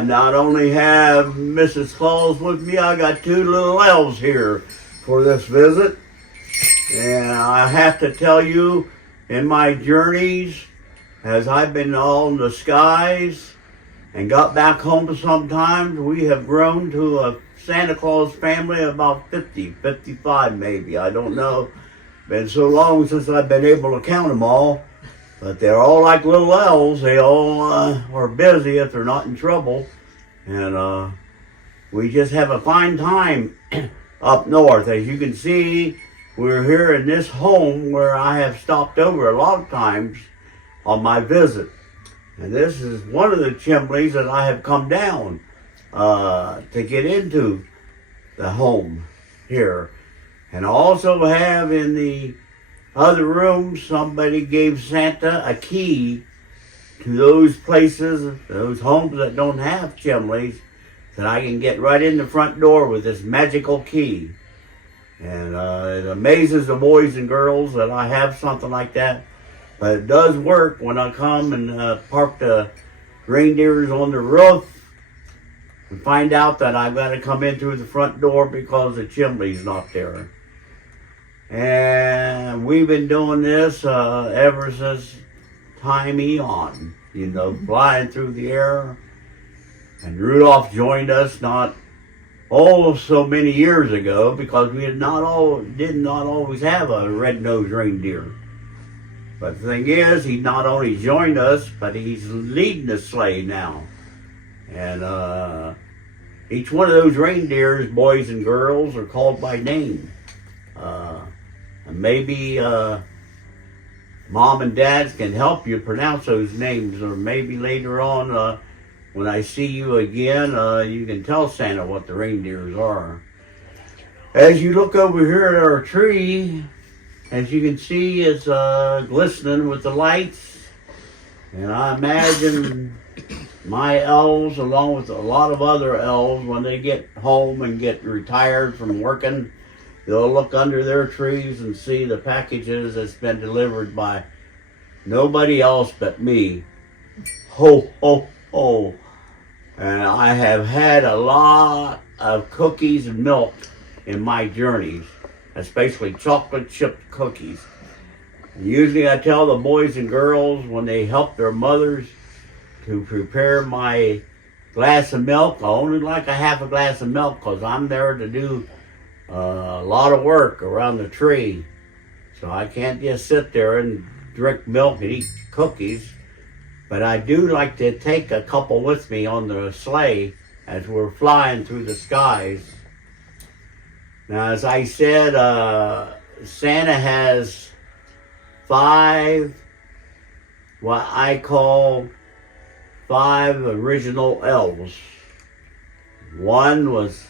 I not only have Mrs. Claus with me, I got two little elves here for this visit. And I have to tell you, in my journeys, as I've been all in the skies and got back home sometimes, we have grown to a Santa Claus family of about 50, 55 maybe, I don't know. Been so long since I've been able to count them all. But they're all like little elves. They all are busy if they're not in trouble. And we just have a fine time up north. As you can see, we're here in this home where I have stopped over a lot of times on my visit. And this is one of the chimneys that I have come down to get into the home here. And I also have in the other room, somebody gave Santa a key to those places, those homes that don't have chimneys, that I can get right in the front door with this magical key. And it amazes the boys and girls that I have something like that. But it does work when I come and park the reindeers on the roof and find out that I've got to come in through the front door because the chimney's not there. And we've been doing this ever since time eon, you know, flying through the air. And Rudolph joined us not so many years ago because we did not always have a red-nosed reindeer. But the thing is, he not only joined us, but he's leading the sleigh now. And each one of those reindeers, boys and girls, are called by name. Maybe mom and dad can help you pronounce those names, or maybe later on when I see you again, you can tell Santa what the reindeers are. As you look over here at our tree, as you can see, it's glistening with the lights. And I imagine my elves, along with a lot of other elves, when they get home and get retired from working, they'll look under their trees and see the packages that's been delivered by nobody else but me. Ho, ho, ho. And I have had a lot of cookies and milk in my journeys, especially chocolate chip cookies. And usually I tell the boys and girls when they help their mothers to prepare my glass of milk, I only like a half a glass of milk because I'm there to do a lot of work around the tree. So I can't just sit there and drink milk and eat cookies. But I do like to take a couple with me on the sleigh as we're flying through the skies. Now, as I said, Santa has 5, what I call 5 original elves. One was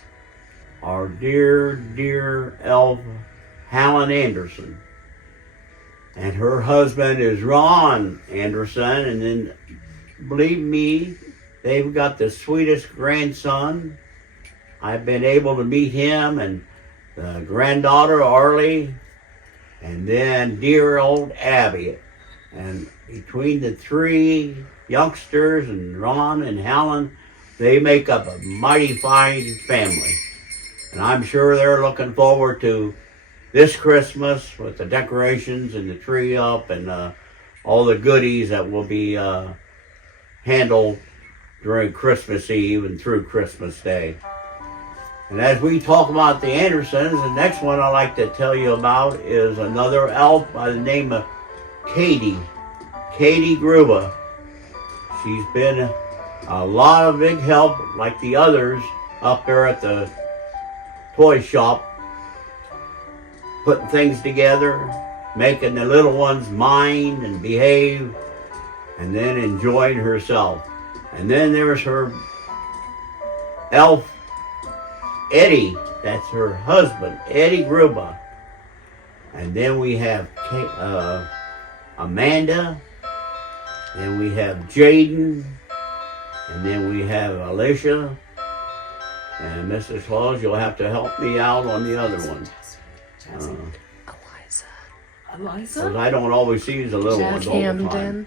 our dear, dear elf, Helen Anderson. And her husband is Ron Anderson. And then, believe me, they've got the sweetest grandson. I've been able to meet him, and the granddaughter, Arlie, and then dear old Abby. And between the 3 youngsters and Ron and Helen, they make up a mighty fine family. And I'm sure they're looking forward to this Christmas with the decorations and the tree up and all the goodies that will be handled during Christmas Eve and through Christmas Day. And as we talk about the Andersons, the next one I'd like to tell you about is another elf by the name of Katie Gruba. She's been a lot of big help, like the others up there at the toy shop, putting things together, making the little ones mind and behave, and then enjoying herself. And then there's her elf, Eddie. That's her husband, Eddie Gruba. And then we have Amanda, and we have Jaden, and then we have Alicia. And Mrs. Claus, you'll have to help me out on the other one. Eliza? Because I don't always see the little ones all the time.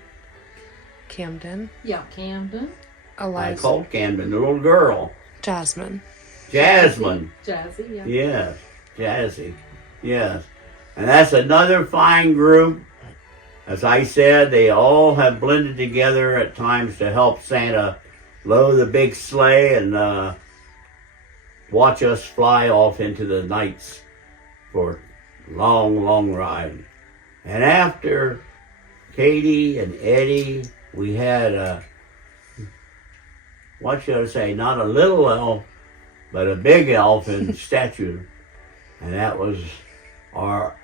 Camden. Yeah, Camden. I called Camden, the little girl. Jasmine. Jasmine. Jazzy, yeah. Yes, Jazzy. Yes. And that's another fine group. As I said, they all have blended together at times to help Santa load the big sleigh and watch us fly off into the nights for a long, long ride. And after Katie and Eddie, we had what should I say, not a little elf, but a big elf in stature. And that was our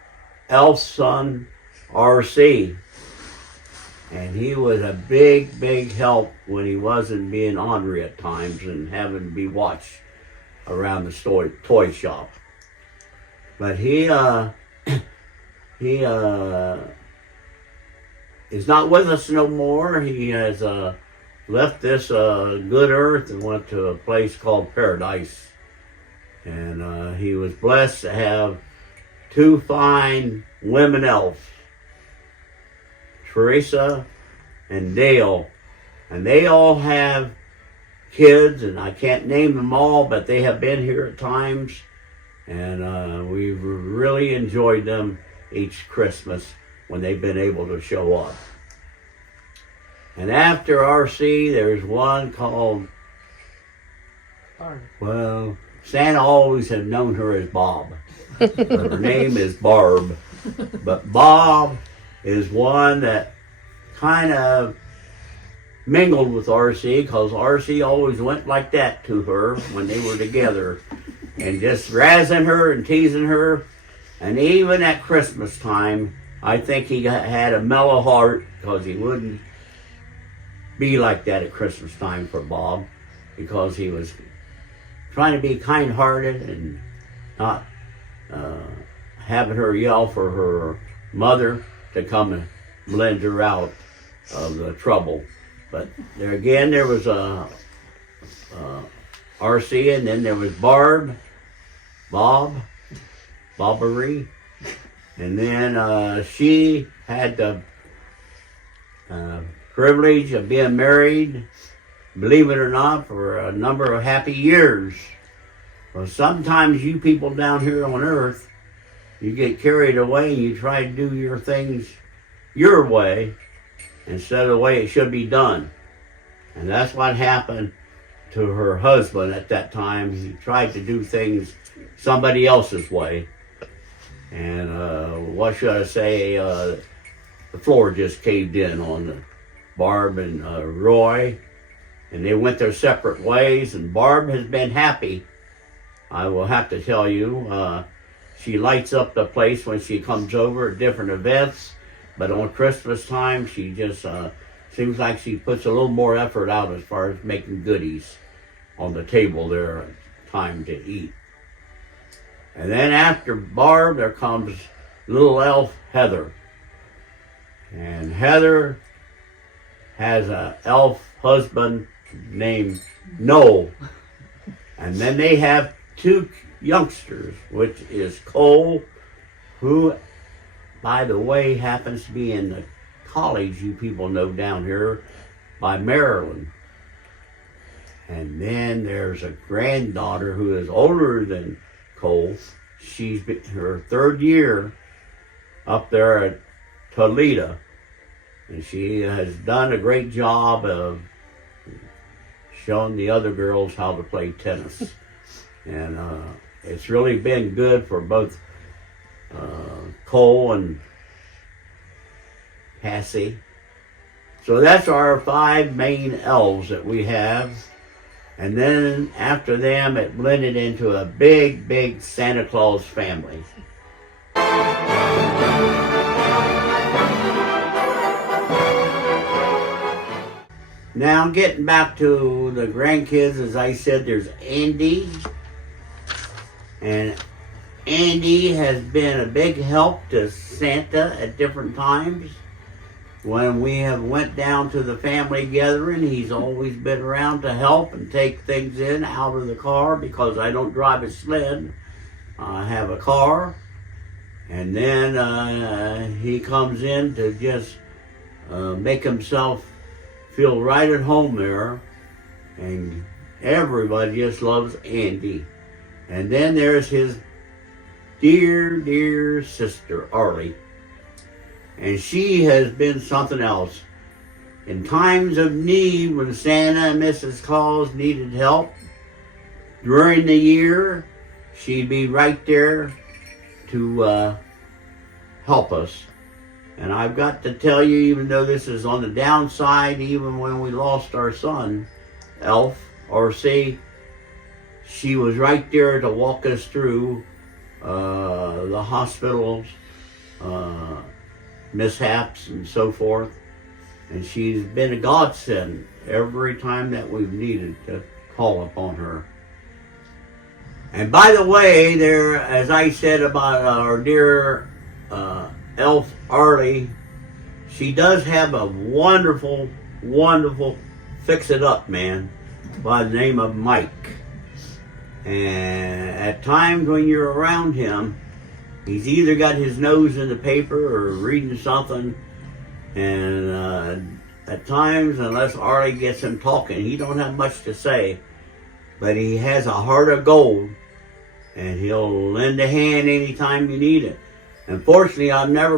elf son, RC. And he was a big, big help when he wasn't being ornery at times and having to be watched around the toy shop. But he is not with us no more. He has left this good earth and went to a place called Paradise. And he was blessed to have two fine women elves, Teresa and Dale. And they all have kids, and I can't name them all, but they have been here at times. And we've really enjoyed them each Christmas when they've been able to show up. And after RC, there's one called, well, Santa always had known her as Bob. But her name is Barb. But Bob is one that kind of mingled with RC, because RC always went like that to her when they were together, and just razzing her and teasing her. And even at Christmas time, I think he had a mellow heart, because he wouldn't be like that at Christmas time for Bob, because he was trying to be kind-hearted and not having her yell for her mother to come and blend her out of the trouble. But there again, there was RC, and then there was Bobbery, and then she had the privilege of being married, believe it or not, for a number of happy years. Well, sometimes you people down here on earth, you get carried away and you try to do your things your way instead of the way it should be done. And that's what happened to her husband at that time. He tried to do things somebody else's way. And what should I say, the floor just caved in on Barb and Roy, and they went their separate ways, and Barb has been happy. I will have to tell you, she lights up the place when she comes over at different events, but on Christmas time, she just seems like she puts a little more effort out as far as making goodies on the table there at time to eat. And then after Barb, there comes little elf Heather. And Heather has an elf husband named Noel. And then they have two youngsters, which is Cole, who, by the way, happens to be in the college you people know down here by Maryland. And then there's a granddaughter who is older than Cole. She's been her third year up there at Toledo. And she has done a great job of showing the other girls how to play tennis. And it's really been good for both Cole and Cassie. So that's our 5 main elves that we have. And then after them, it blended into a big, big Santa Claus family. Now, getting back to the grandkids, as I said, there's Andy. And Andy has been a big help to Santa at different times. When we have went down to the family gathering, he's always been around to help and take things in out of the car, because I don't drive a sled. I have a car. And then he comes in to just make himself feel right at home there. And everybody just loves Andy. And then there's his dear, dear sister, Arlie. And she has been something else. In times of need, when Santa and Mrs. Claus needed help during the year, she'd be right there to help us. And I've got to tell you, even though this is on the downside, even when we lost our son, Elf, R.C., she was right there to walk us through the hospitals, mishaps and so forth. And she's been a godsend every time that we've needed to call upon her. And by the way, there, as I said about our dear Elf Arlie, she does have a wonderful, wonderful fix-it-up man by the name of Mike. And at times when you're around him, he's either got his nose in the paper or reading something. And at times, unless Arlie gets him talking, he don't have much to say. But he has a heart of gold, and he'll lend a hand anytime you need it. Unfortunately, I've never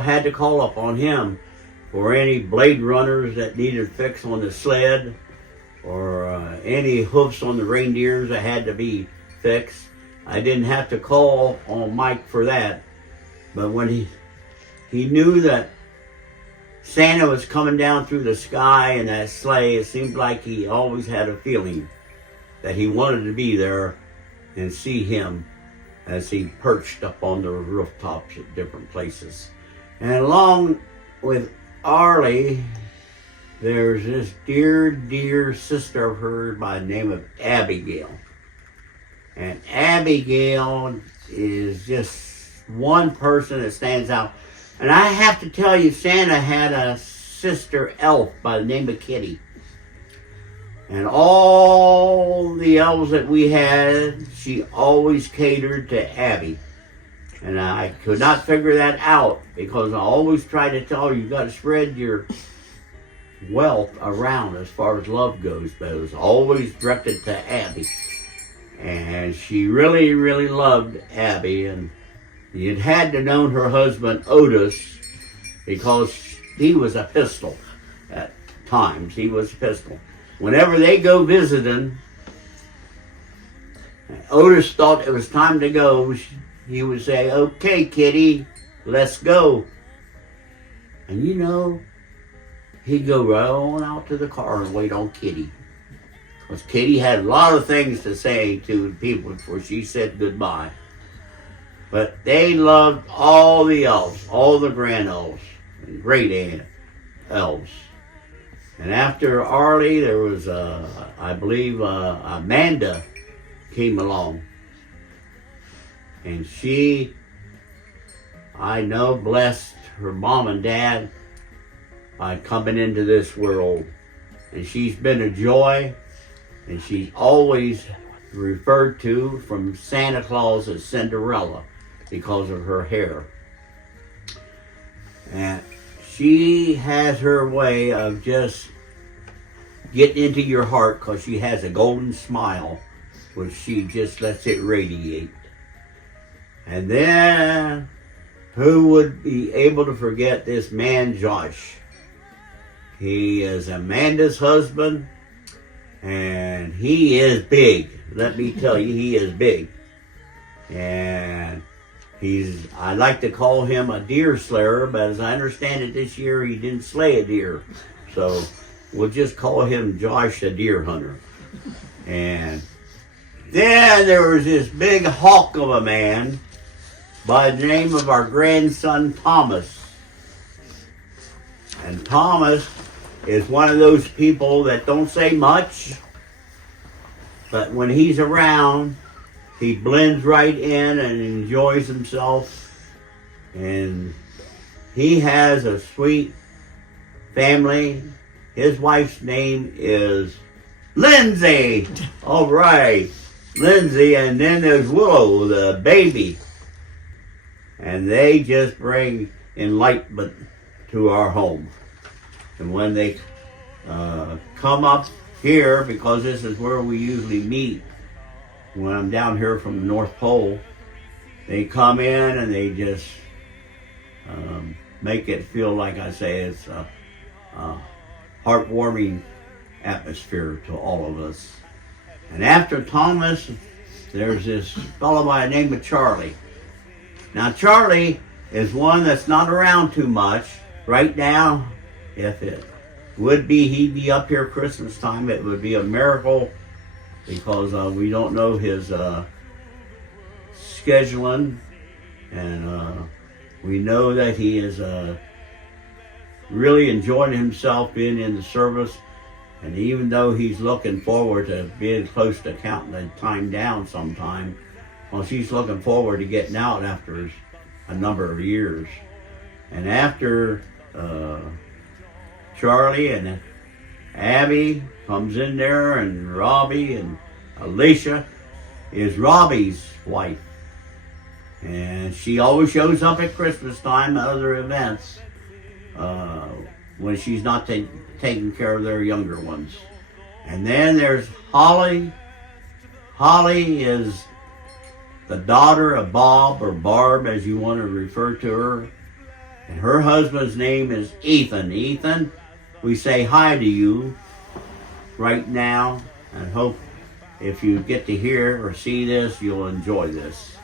had to call up on him for any blade runners that needed fix on the sled, or any hoofs on the reindeers that had to be fixed. I didn't have to call on Mike for that. But when he knew that Santa was coming down through the sky in that sleigh, it seemed like he always had a feeling that he wanted to be there and see him as he perched up on the rooftops at different places. And along with Arlie, there's this dear, dear sister of hers by the name of Abigail. And Abigail is just one person that stands out. And I have to tell you, Santa had a sister elf by the name of Kitty. And all the elves that we had, she always catered to Abby. And I could not figure that out, because I always try to tell her, you got to spread your wealth around as far as love goes. But it was always directed to Abby. And she really, really loved Abby. And you'd had to know her husband Otis, because he was a pistol at times. He was a pistol. Whenever they go visiting, Otis thought it was time to go. He would say, "Okay, Kitty, let's go." And you know, he'd go right on out to the car and wait on Kitty. Because Kitty had a lot of things to say to people before she said goodbye. But they loved all the elves, all the grand elves, and great elves. And after Arlie, there was, I believe, Amanda came along. And she, I know, blessed her mom and dad by coming into this world. And she's been a joy, and she's always referred to from Santa Claus as Cinderella because of her hair. And she has her way of just getting into your heart, because she has a golden smile, which she just lets it radiate. And then, who would be able to forget this man, Josh? He is Amanda's husband, and he is big. Let me tell you, he is big. And I like to call him a deer slayer, but as I understand it, this year he didn't slay a deer. So we'll just call him Josh a deer hunter. And then there was this big hawk of a man by the name of our grandson Thomas. And Thomas is one of those people that don't say much, but when he's around, he blends right in and enjoys himself. And he has a sweet family. His wife's name is Lindsay. All right, Lindsay. And then there's Willow, the baby. And they just bring enlightenment to our home. And when they come up here because this is where we usually meet when I'm down here from the North Pole. They come in and they just make it feel like I say it's a heartwarming atmosphere to all of us. And after Thomas, there's this fellow by the name of Charlie. Now Charlie is one that's not around too much. Right now, if it would be he'd be up here Christmas time, it would be a miracle because we don't know his scheduling, and we know that he is really enjoying himself being in the service. And even though he's looking forward to being close to counting the time down sometime, well, she's looking forward to getting out after a number of years. And after Charlie and Abby comes in there, and Robbie and Alicia is Robbie's wife. And she always shows up at Christmas time and other events when she's not taking care of their younger ones. And then there's Holly. Holly is the daughter of Bob, or Barb as you want to refer to her. And her husband's name is Ethan. Ethan, we say hi to you right now, and hope if you get to hear or see this, you'll enjoy this.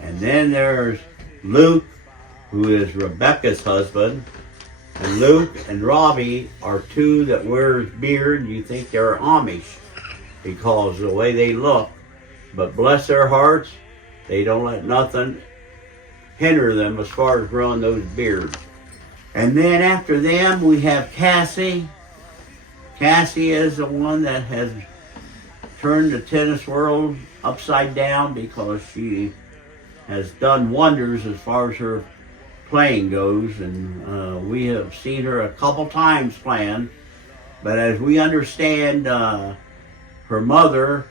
And then there's Luke, who is Rebecca's husband. And Luke and Robbie are two that wears beard. You think they're Amish because of the way they look. But bless their hearts, they don't let nothing hinder them as far as growing those beards. And then after them, we have Cassie. Cassie is the one that has turned the tennis world upside down because she has done wonders as far as her playing goes, and we have seen her a couple times playing. But as we understand, her mother,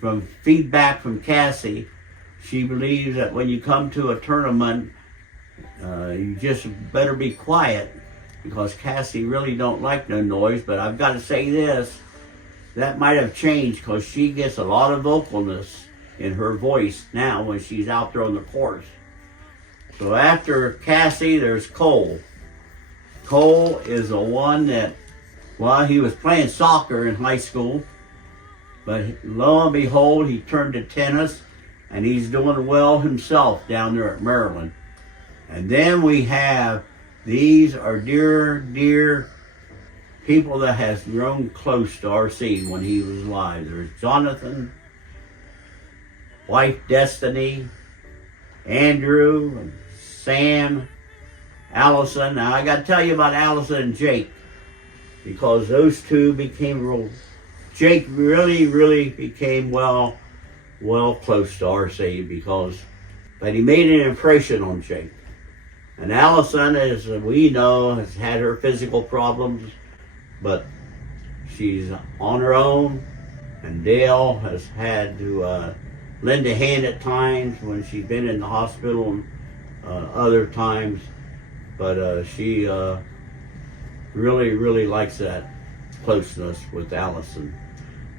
from feedback from Cassie, she believes that when you come to a tournament, you just better be quiet because Cassie really don't like no noise. But I've got to say this, that might have changed because she gets a lot of vocalness in her voice now when she's out there on the course. So after Cassie, there's Cole. Cole is the one that, well, he was playing soccer in high school, but lo and behold, he turned to tennis, and he's doing well himself down there at Maryland. And then we have, these are dear people that has grown close to RC when he was alive. There's Jonathan, wife Destiny, Andrew, and Sam, Allison. Now I got to tell you about Allison and Jake because those two became real. Jake really became well close to RC but he made an impression on Jake. And Allison, as we know, has had her physical problems, but she's on her own. And Dale has had to lend a hand at times when she's been in the hospital and other times, but she really likes that closeness with Allison.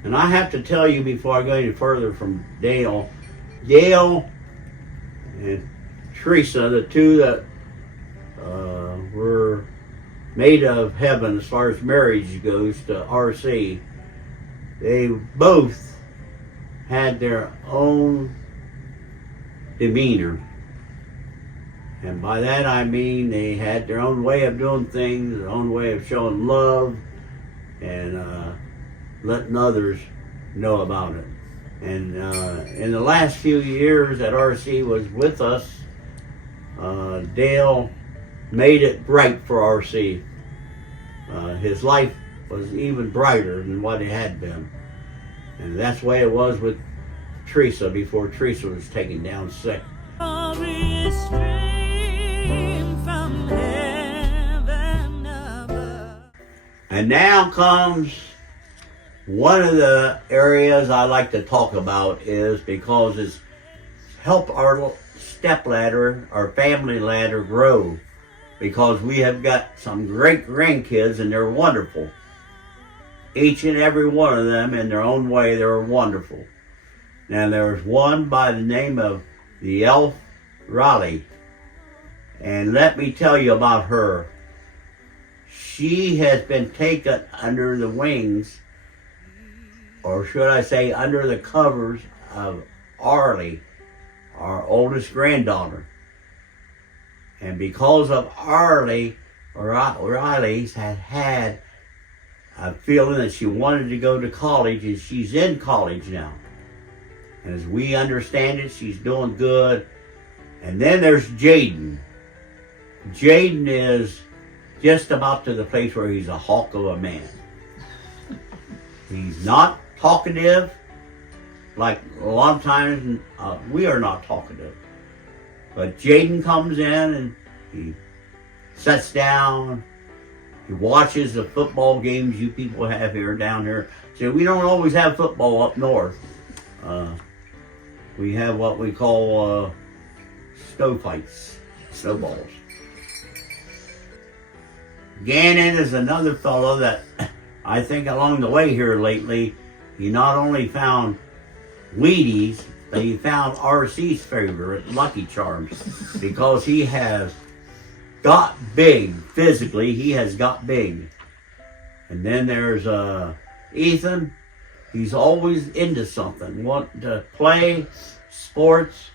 And I have to tell you before I go any further from Dale and Teresa, the two that were made of heaven as far as marriage goes to RC, they both had their own demeanor. And by that I mean they had their own way of doing things, their own way of showing love, and letting others know about it. And in the last few years that RC was with us, Dale made it bright for RC. His life was even brighter than what it had been. And that's the way it was with Teresa before Teresa was taken down sick. And now comes one of the areas I like to talk about, is because it's helped our step ladder, our family ladder grow, because we have got some great grandkids and they're wonderful. Each and every one of them, in their own way, they were wonderful. Now, there's one by the name of the elf Raleigh. And let me tell you about her. She has been taken under the wings, or should I say under the covers of Arlie, our oldest granddaughter. And because of Arlie, Riley's had a feeling that she wanted to go to college, and she's in college now. And as we understand it, she's doing good. And then there's Jaden. Jaden is just about to the place where he's a hawk of a man. He's not talkative, like a lot of times we are not talkative. But Jaden comes in and he sits down. He watches the football games you people have here down here. See, we don't always have football up north. We have what we call snow fights, snowballs. Gannon is another fellow that I think along the way here lately, he not only found Wheaties, but he found RC's favorite, Lucky Charms, because he has got big physically. He has got big. And then there's Ethan. He's always into something, wanting to play sports,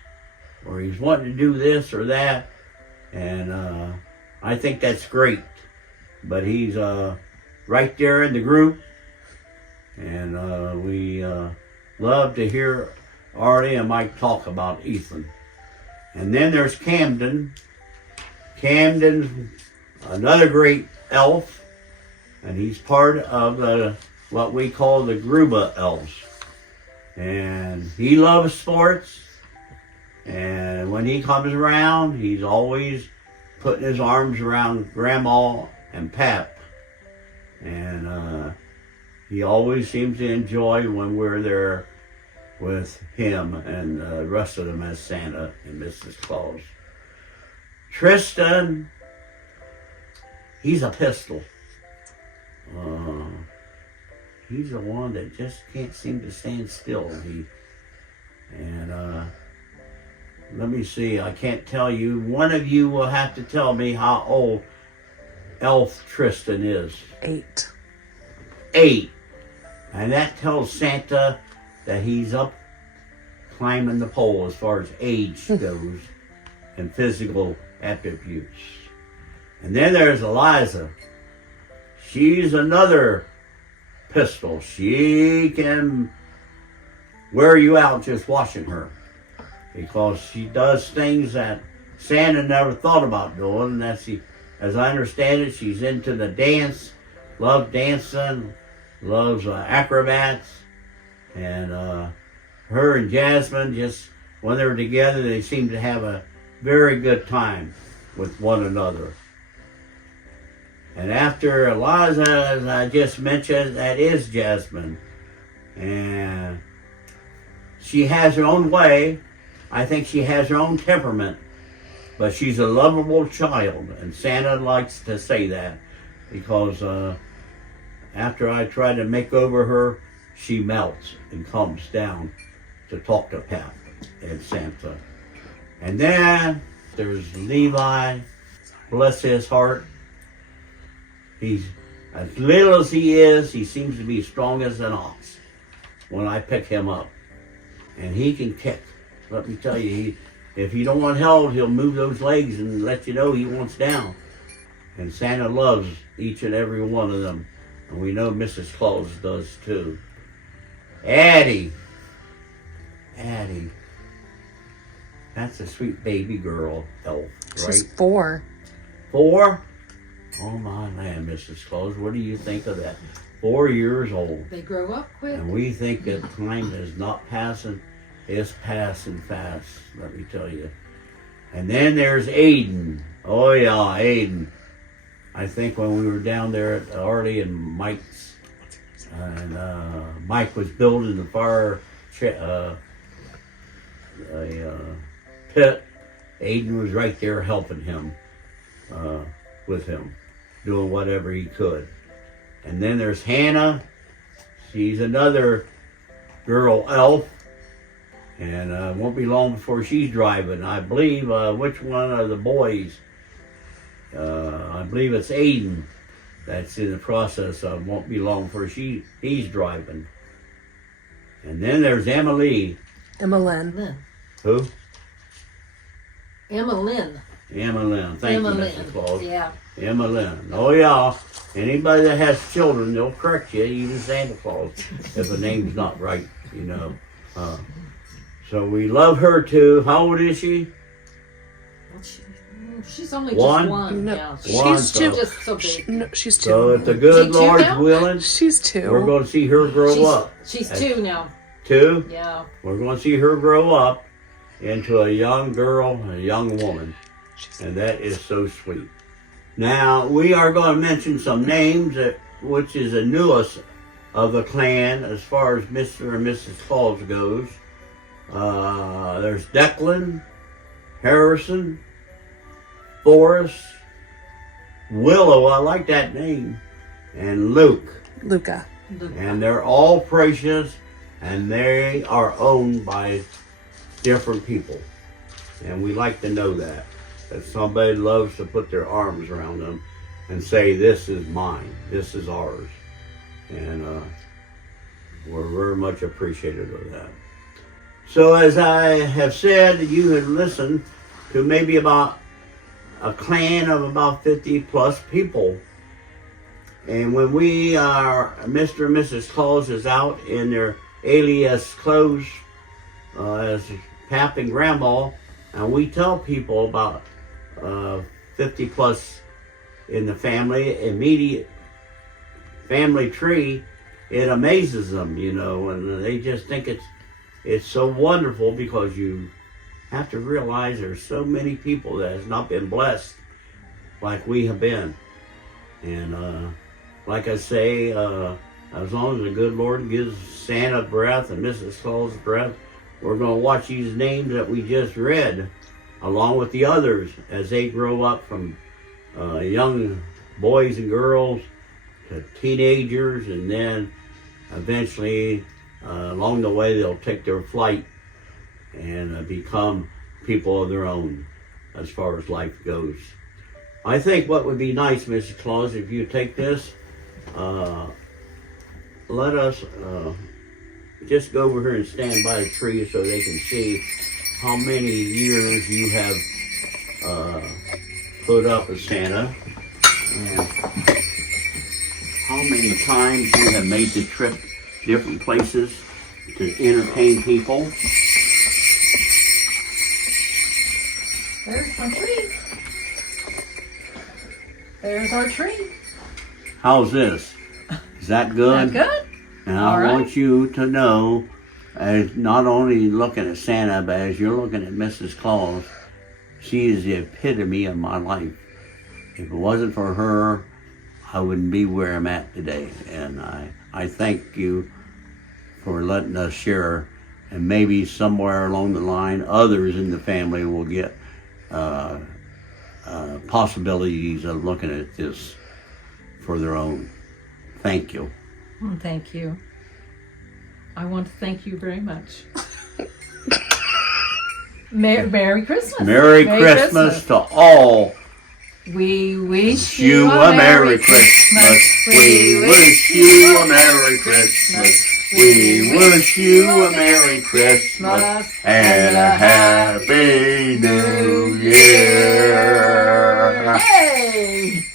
or he's wanting to do this or that. And I think that's great. But he's right there in the group. And we love to hear Artie and Mike talk about Ethan. And then there's Camden. Camden's another great elf, and he's part of what we call the Gruba elves. And he loves sports, and when he comes around, he's always putting his arms around Grandma and Pap. And he always seems to enjoy when we're there with him and the rest of them as Santa and Mrs. Claus. Tristan, he's a pistol. He's the one that just can't seem to stand still. Let me see, I can't tell you. One of you will have to tell me how old Elf Tristan is. 8. 8. And that tells Santa that he's up climbing the pole as far as age goes and physical attributes. And then there's Eliza. She's another pistol. She can wear you out just watching her, because she does things that Santa never thought about doing. And that's as I understand it, she's into the dance, loves dancing, loves acrobats. And her and Jasmine, just when they're together, they seem to have a very good time with one another. And after Eliza, as I just mentioned, that is Jasmine. And she has her own way. I think she has her own temperament. But she's a lovable child. And Santa likes to say that. Because after I try to make over her, she melts and comes down to talk to Pap and Santa. And then there's Levi, bless his heart. He's as little as he seems to be strong as an ox when I pick him up. And he can kick. Let me tell you, if he don't want held, he'll move those legs and let you know he wants down. And Santa loves each and every one of them. And we know Mrs. Claus does too. Addie. That's a sweet baby girl elf, right? She's 4. 4? Oh my land, Mrs. Claus, what do you think of that? 4 years old. They grow up quick. And we think that time is not passing. It's passing fast, let me tell you. And then there's Aiden. Oh yeah, Aiden. I think when we were down there at Artie and Mike's, and Mike was building the fire pit, Aiden was right there helping him, with him, doing whatever he could. And then there's Hannah. She's another girl elf, and won't be long before she's driving. I believe, which one of the boys? I believe it's Aiden that's in the process of, won't be long before he's driving. And then there's Emily. Emmeline. Who? Emmeline. Emmeline. Thank you, Emmeline. Mrs. Claus. Yeah. Emmeline. Oh, yeah. Anybody that has children, they'll correct you, even Santa Claus, if the name's not right, you know. So we love her too. How old is she? Well, she's only One? just one. No, Yeah. she's two. Just so big. No, she's two. So if the good She two Lord's now? willing, She's two. we're going to see her grow up. She's two now. Two? Yeah. We're going to see her grow up into a young girl, a young woman. And that is so sweet. Now, we are going to mention some names, which is the newest of the clan as far as Mr. and Mrs. Claus goes. There's Declan, Harrison, Forrest, Willow, I like that name, and Luca. And they're all precious, and they are owned by different people. And we like to know that somebody loves to put their arms around them and say, this is mine, this is ours. And we're very much appreciative of that. So as I have said, you have listened to maybe about a clan of about 50 plus people. And when we are, Mr. and Mrs. Claus is out in their alias clothes as Pap and Grandma, and we tell people about 50 plus in the family, immediate family tree, it amazes them, you know, and they just think it's so wonderful because you have to realize there's so many people that has not been blessed like we have been. And like I say, as long as the good Lord gives Santa breath and Mrs. Claus breath, we're going to watch these names that we just read along with the others as they grow up from young boys and girls to teenagers, and then eventually along the way they'll take their flight and become people of their own as far as life goes. I think what would be nice, Mrs. Claus, if you take this, let us just go over here and stand by the tree so they can see how many years you have put up as Santa, and how many times you have made the trip different places to entertain people. There's my tree. There's our tree. How's this? Is that good? Is that good? And All I right. want you to know, as not only looking at Santa, but as you're looking at Mrs. Claus, she is the epitome of my life. If it wasn't for her, I wouldn't be where I'm at today. And I thank you for letting us share. And maybe somewhere along the line, others in the family will get possibilities of looking at this for their own. Thank you. Thank you. I want to thank you very much. Merry Christmas. Merry Christmas to all. We wish You a Merry Christmas. We wish you a Merry Christmas. We wish you a Merry Christmas and a Happy New Year. Hey!